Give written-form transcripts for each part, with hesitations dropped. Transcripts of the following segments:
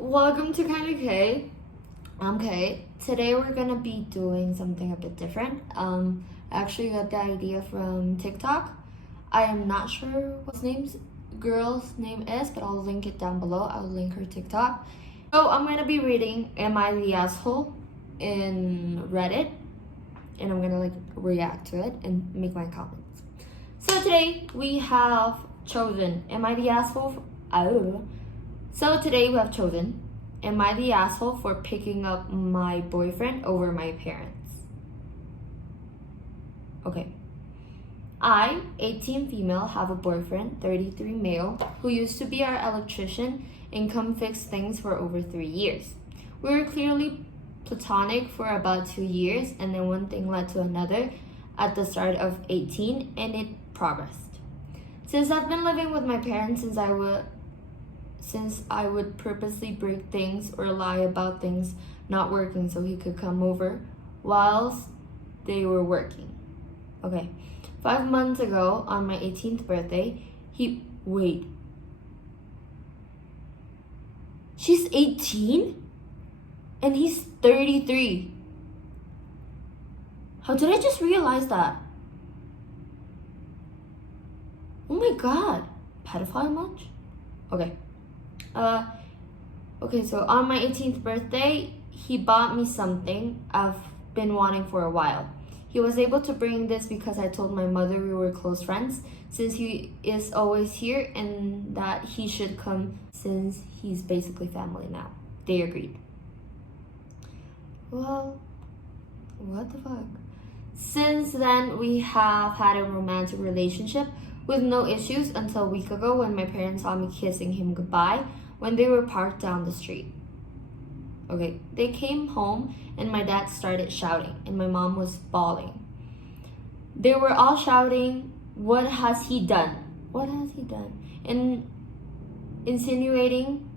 Welcome to Kinda K. I'm Kay. Today we're gonna be doing something a bit different. I actually got the idea from TikTok. I am not sure what girl's name is, but I'll link it down below. I'll link her TikTok. So I'm gonna be reading "Am I the Asshole" in Reddit, and I'm gonna react to it and make my comments. So today we have chosen "Am I the Asshole?" So today we have chosen, am I the asshole for picking up my boyfriend over my parents? Okay. I, 18 female, have a boyfriend, 33 male, who used to be our electrician and come fix things for over 3 years. We were clearly platonic for about 2 years, and then one thing led to another at the start of 18, and it progressed. Since I've been living with my parents since I would purposely break things or lie about things not working so he could come over whilst they were working. Okay, 5 months ago on my 18th birthday, she's 18 and he's 33. How did I just realize that? Oh my god, pedophile much? Okay, so on my 18th birthday, he bought me something I've been wanting for a while. He was able to bring this because I told my mother we were close friends, since he is always here, and that he should come since he's basically family now. They agreed. Well, what the fuck? Since then, we have had a romantic relationship with no issues until a week ago when my parents saw me kissing him goodbye when they were parked down the street. Okay, they came home and my dad started shouting and my mom was bawling. They were all shouting, "What has he done? What has he done?" and insinuating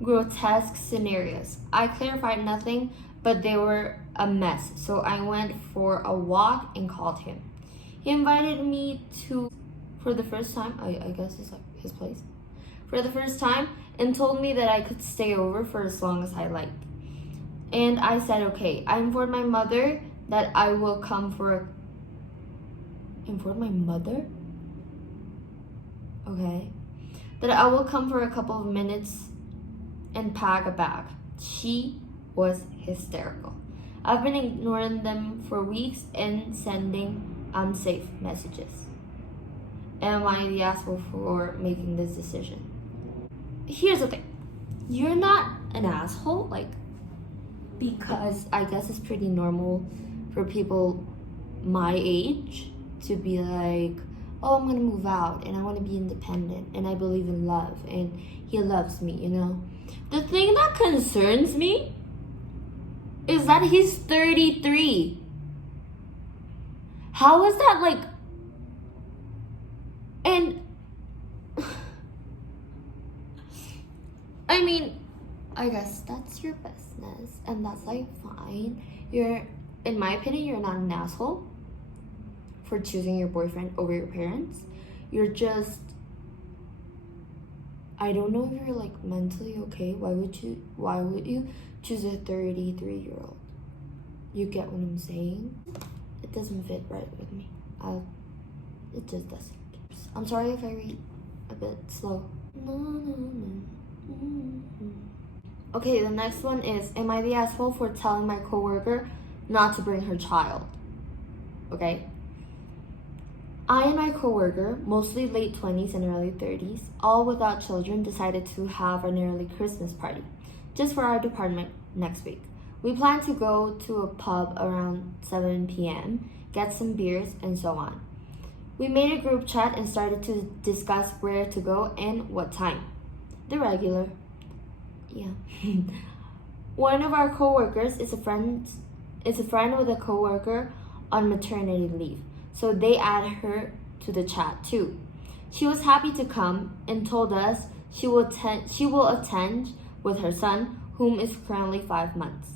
grotesque scenarios. I clarified nothing, but they were a mess, so I went for a walk and called him. He invited me for the first time, I guess it's like his place, for the first time, and told me that I could stay over for as long as I liked. And I said okay. I informed my mother that I will come for that I will come for a couple of minutes and pack a bag. She was hysterical. I've been ignoring them for weeks and sending unsafe messages. Am I the asshole for making this decision? Here's the thing. You're not an asshole, because I guess it's pretty normal for people my age to be like, oh, I'm gonna move out and I wanna be independent and I believe in love and he loves me, The thing that concerns me is that he's 33. How is that and I mean, I guess that's your business and that's fine. In my opinion, you're not an asshole for choosing your boyfriend over your parents. You're just, I don't know if you're mentally okay. Why would you choose a 33-year-old? You get what I'm saying? It doesn't fit right with me. It just doesn't. I'm sorry if I read a bit slow. Okay, the next one is, am I the asshole for telling my coworker not to bring her child? Okay. I and my coworker, mostly late 20s and early 30s, all without children, decided to have an early Christmas party just for our department next week. We plan to go to a pub around 7 p.m., get some beers, and so on. We made a group chat and started to discuss where to go and what time. The regular. Yeah. One of our coworkers is a friend with a coworker on maternity leave, so they add her to the chat too. She was happy to come and told us she will attend with her son, whom is currently 5 months.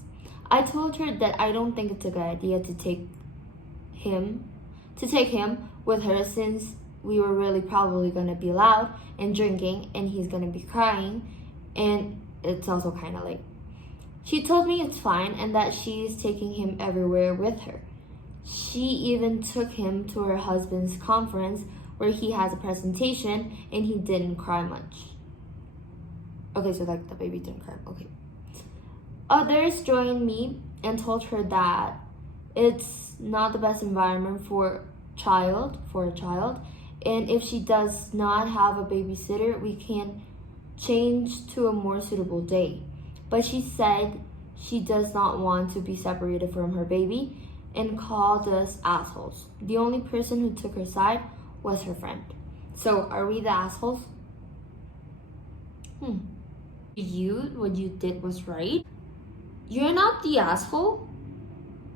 I told her that I don't think it's a good idea to take him with her, since we were really probably going to be loud and drinking and he's going to be crying and it's also kind of late. She told me it's fine and that she's taking him everywhere with her. She even took him to her husband's conference where he has a presentation and he didn't cry much. Okay, so like the baby didn't cry. Okay. Others joined me and told her that it's not the best environment for a child, and if she does not have a babysitter, we can change to a more suitable day. But she said she does not want to be separated from her baby and called us assholes. The only person who took her side was her friend. So are we the assholes? What you did was right. You're not the asshole.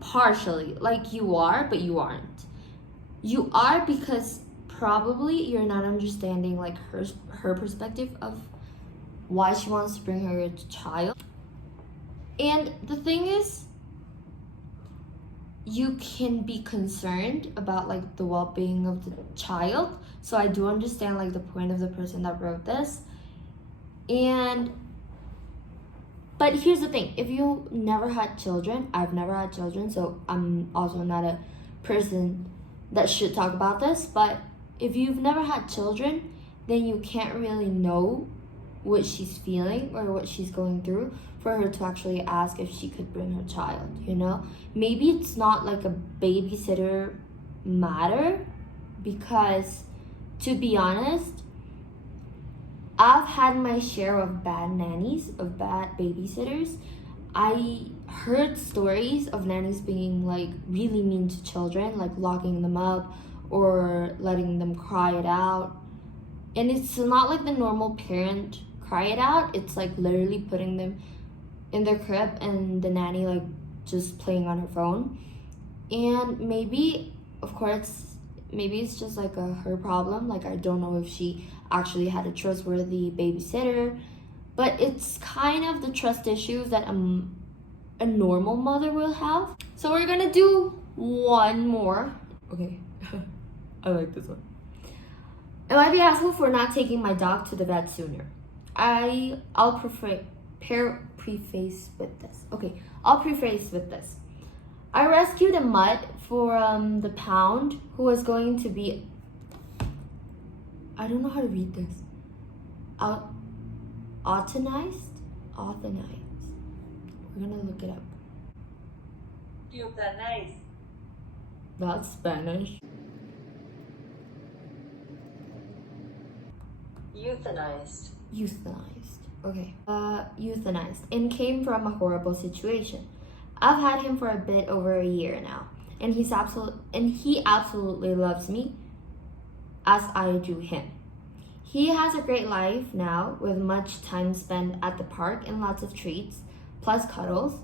Partially, like you are, but you aren't. You are because probably you're not understanding like her perspective of why she wants to bring her child. And the thing is, you can be concerned about like the well-being of the child. So I do understand like the point of the person that wrote this. But here's the thing, if you never had children, I've never had children, so I'm also not a person that should talk about this, but if you've never had children, then you can't really know what she's feeling or what she's going through for her to actually ask if she could bring her child, you know? Maybe it's not like a babysitter matter, because to be honest, I've had my share of bad nannies, of bad babysitters. I heard stories of nannies being like really mean to children, like locking them up or letting them cry it out. And it's not like the normal parent cry it out. It's like literally putting them in their crib and the nanny like just playing on her phone. And maybe, of course, maybe it's just like her problem. Like I don't know if she actually had a trustworthy babysitter, but it's kind of the trust issues that a normal mother will have. So we're gonna do one more. Okay, I like this one. Am I the asshole for not taking my dog to the vet sooner? I'll preface with this. Okay, I'll preface with this. I rescued a mutt for the pound who was going to be, I don't know how to read this. Euthanized? We're gonna look it up. Euthanized. That's Spanish. Euthanized. Okay. Euthanized and came from a horrible situation. I've had him for a bit over a year now, and he absolutely loves me as I do him. He has a great life now with much time spent at the park and lots of treats, plus cuddles.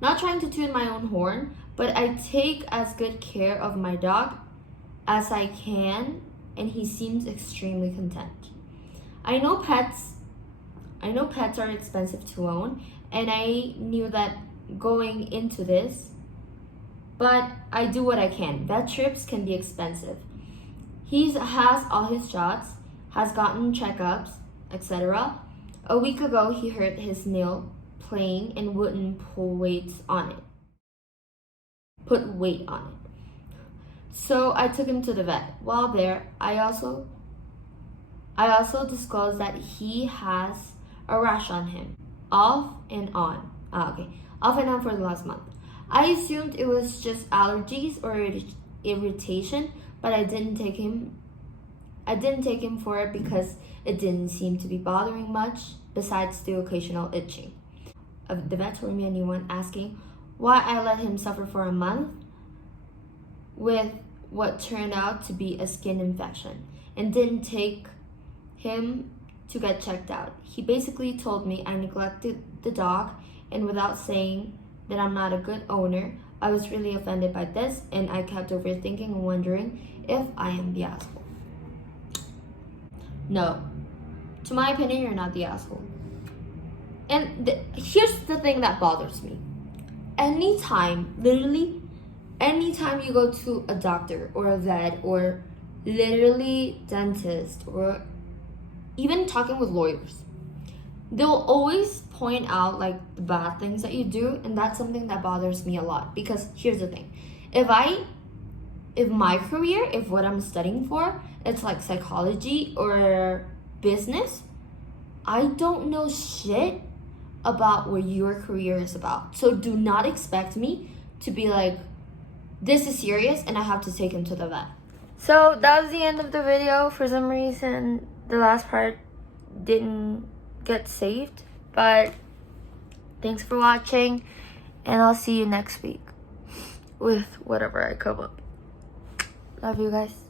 Not trying to toot my own horn, but I take as good care of my dog as I can, and he seems extremely content. I know pets are expensive to own, and I knew that going into this, but I do what I can. Vet trips can be expensive. He has all his shots, has gotten checkups, etc. A week ago, he hurt his nail playing and wouldn't put weight on it. So I took him to the vet. While there, I also disclosed that he has a rash on him, off and on for the last month. I assumed it was just allergies or irritation, but I didn't take him for it because it didn't seem to be bothering much besides the occasional itching. The vet told me a new one, asking why I let him suffer for a month with what turned out to be a skin infection and didn't take him to get checked out. He basically told me I neglected the dog, and without saying that I'm not a good owner, I was really offended by this, and I kept overthinking and wondering if I am the asshole. No. To my opinion, you're not the asshole. And here's the thing that bothers me. Literally, anytime you go to a doctor or a vet or literally dentist or even talking with lawyers, they'll always point out like the bad things that you do, and that's something that bothers me a lot. Because here's the thing, if my career, if what I'm studying for, it's like psychology or business, I don't know shit about what your career is about. So do not expect me to be like, this is serious and I have to take him to the vet. So that was the end of the video. For some reason, the last part didn't get saved. But thanks for watching, and I'll see you next week with whatever I come up. Love you guys.